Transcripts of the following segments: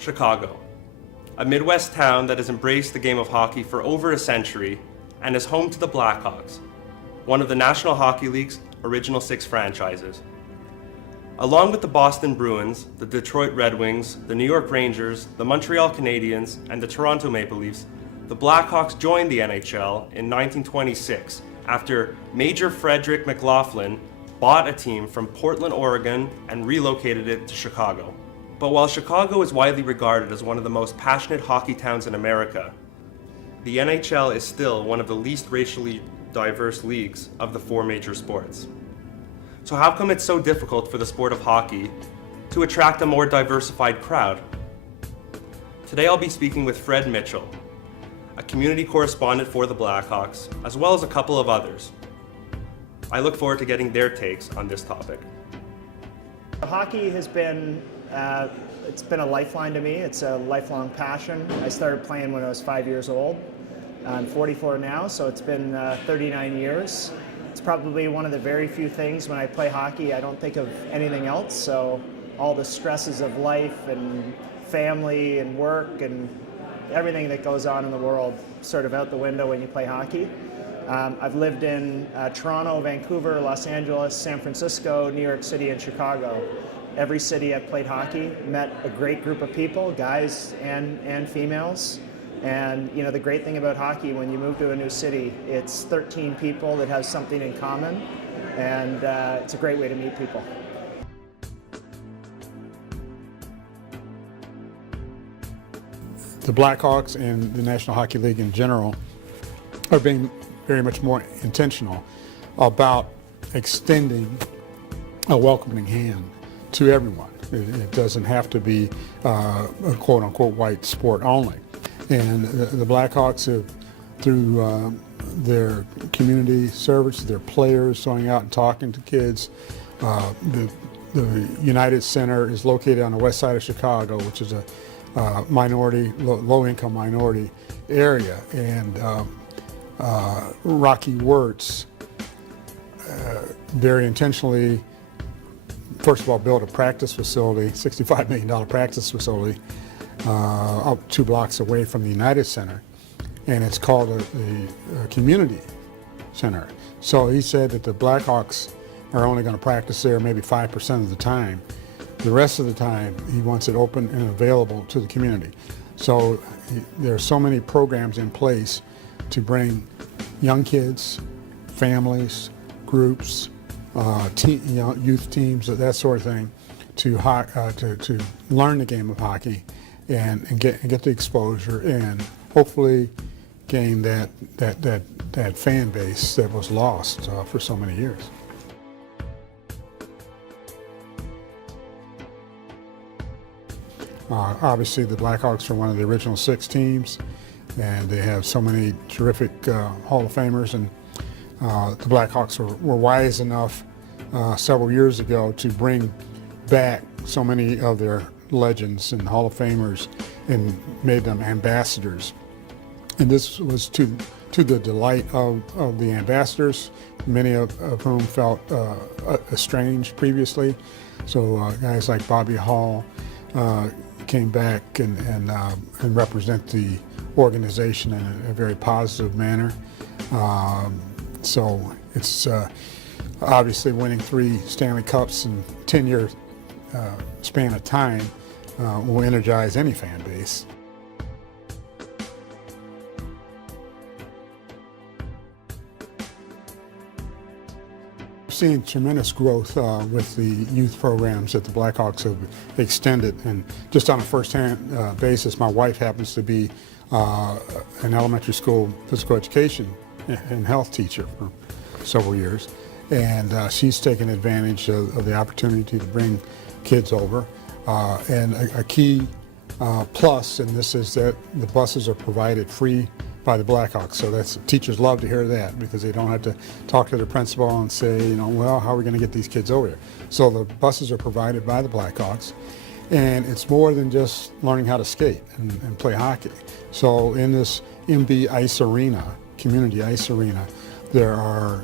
Chicago, a Midwest town that has embraced the game of hockey for over a century and is home to the Blackhawks, one of the National Hockey League's original 6 franchises. Along with the Boston Bruins, the Detroit Red Wings, the New York Rangers, the Montreal Canadiens, and the Toronto Maple Leafs, the Blackhawks joined the NHL in 1926 after Major Frederick McLaughlin bought a team from Portland, Oregon and relocated it to Chicago. But while Chicago is widely regarded as one of the most passionate hockey towns in America, the NHL is still one of the least racially diverse leagues of the 4 major sports. So how come it's so difficult for the sport of hockey to attract a more diversified crowd? Today I'll be speaking with Fred Mitchell, a community correspondent for the Blackhawks, as well as a couple of others. I look forward to getting their takes on this topic. Hockey has been it's been a lifeline to me. It's a lifelong passion. I started playing when I was 5 years old. I'm 44 now, so it's been 39 years. It's probably one of the very few things when I play hockey I don't think of anything else. So all the stresses of life and family and work and everything that goes on in the world sort of out the window when you play hockey. I've lived in Toronto, Vancouver, Los Angeles, San Francisco, New York City, and Chicago. Every city I've played hockey, met a great group of people, guys and females. And you know, the great thing about hockey, when you move to a new city, it's 13 people that have something in common, and it's a great way to meet people. The Blackhawks and the National Hockey League in general are being very much more intentional about extending a welcoming hand to everyone. It doesn't have to be a quote-unquote white sport only. And the Blackhawks have, through their community service, their players going out and talking to kids. The United Center is located on the west side of Chicago, which is a minority, low-income minority area. And Rocky Wirtz very intentionally, first of all, built a practice facility, $65 million practice facility, up 2 blocks away from the United Center, and it's called the Community Center. So he said that the Blackhawks are only going to practice there maybe 5% of the time. The rest of the time, he wants it open and available to the community. So there are so many programs in place to bring young kids, families, groups, youth teams, that sort of thing, to learn the game of hockey and get the exposure and hopefully gain that fan base that was lost for so many years. Obviously, the Blackhawks are one of the original 6 teams, and they have so many terrific Hall of Famers. And the Blackhawks were wise enough several years ago to bring back so many of their legends and Hall of Famers and made them ambassadors. And this was to the delight of the ambassadors, many of whom felt estranged previously. So guys like Bobby Hall came back and represent the organization in a very positive manner. So it's obviously winning 3 Stanley Cups in 10-year span of time will energize any fan base. We've seen tremendous growth with the youth programs that the Blackhawks have extended, and just on a first-hand basis, my wife happens to be an elementary school physical education and health teacher for several years, and she's taken advantage of the opportunity to bring kids over. And a key plus in this is that the buses are provided free by the Blackhawks. So teachers love to hear that, because they don't have to talk to the principal and say, you know, well, how are we going to get these kids over here? So the buses are provided by the Blackhawks, and it's more than just learning how to skate and play hockey. So in this MB Ice Arena, community ice arena, there are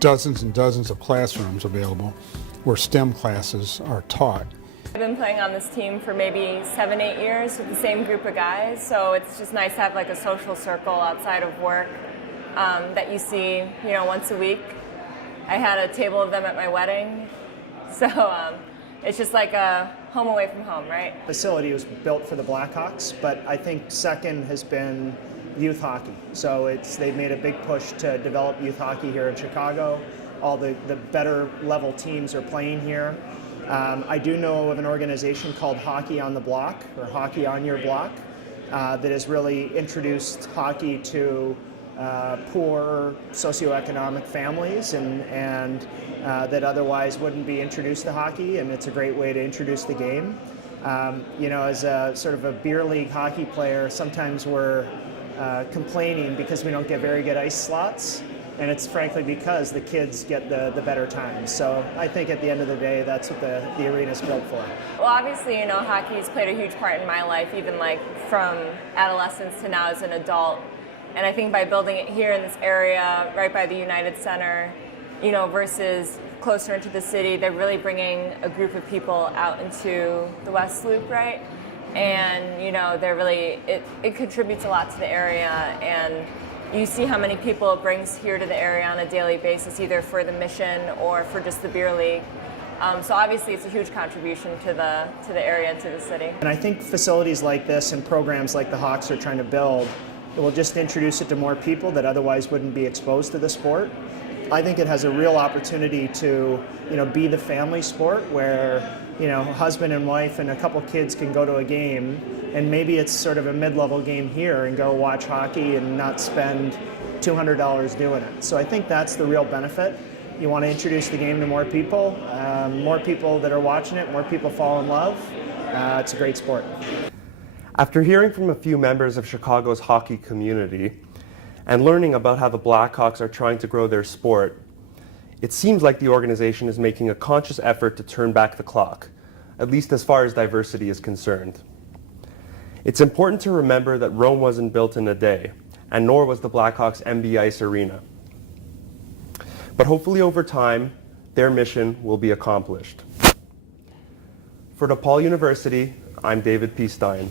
dozens and dozens of classrooms available where STEM classes are taught. I've been playing on this team for maybe 7, 8 years with the same group of guys, so it's just nice to have like a social circle outside of work that you see, once a week. I had a table of them at my wedding, so it's just like a home away from home, right? The facility was built for the Blackhawks, but I think second has been youth hockey. So they've made a big push to develop youth hockey here in Chicago. All the better level teams are playing here. I do know of an organization called Hockey on the Block, or Hockey on Your Block, that has really introduced hockey to poor socioeconomic families and that otherwise wouldn't be introduced to hockey, and it's a great way to introduce the game. As a sort of a beer league hockey player, sometimes we're complaining because we don't get very good ice slots, and it's frankly because the kids get the better times. So I think at the end of the day, that's what the arena's built for. Well, obviously, hockey's played a huge part in my life, even like from adolescence to now as an adult. And I think by building it here in this area, right by the United Center, versus closer into the city, they're really bringing a group of people out into the West Loop, right? And, they're really, it contributes a lot to the area, and you see how many people it brings here to the area on a daily basis, either for the mission or for just the beer league. So obviously it's a huge contribution to the area and to the city. And I think facilities like this and programs like the Hawks are trying to build, it will just introduce it to more people that otherwise wouldn't be exposed to the sport. I think it has a real opportunity to, be the family sport where, husband and wife and a couple kids can go to a game, and maybe it's sort of a mid-level game here and go watch hockey and not spend $200 doing it. So I think that's the real benefit. You want to introduce the game to more people that are watching it, more people fall in love. It's a great sport. After hearing from a few members of Chicago's hockey community and learning about how the Blackhawks are trying to grow their sport, it seems like the organization is making a conscious effort to turn back the clock, at least as far as diversity is concerned. It's important to remember that Rome wasn't built in a day, and nor was the Blackhawks MB Ice Arena. But hopefully over time, their mission will be accomplished. For DePaul University, I'm David P. Stein.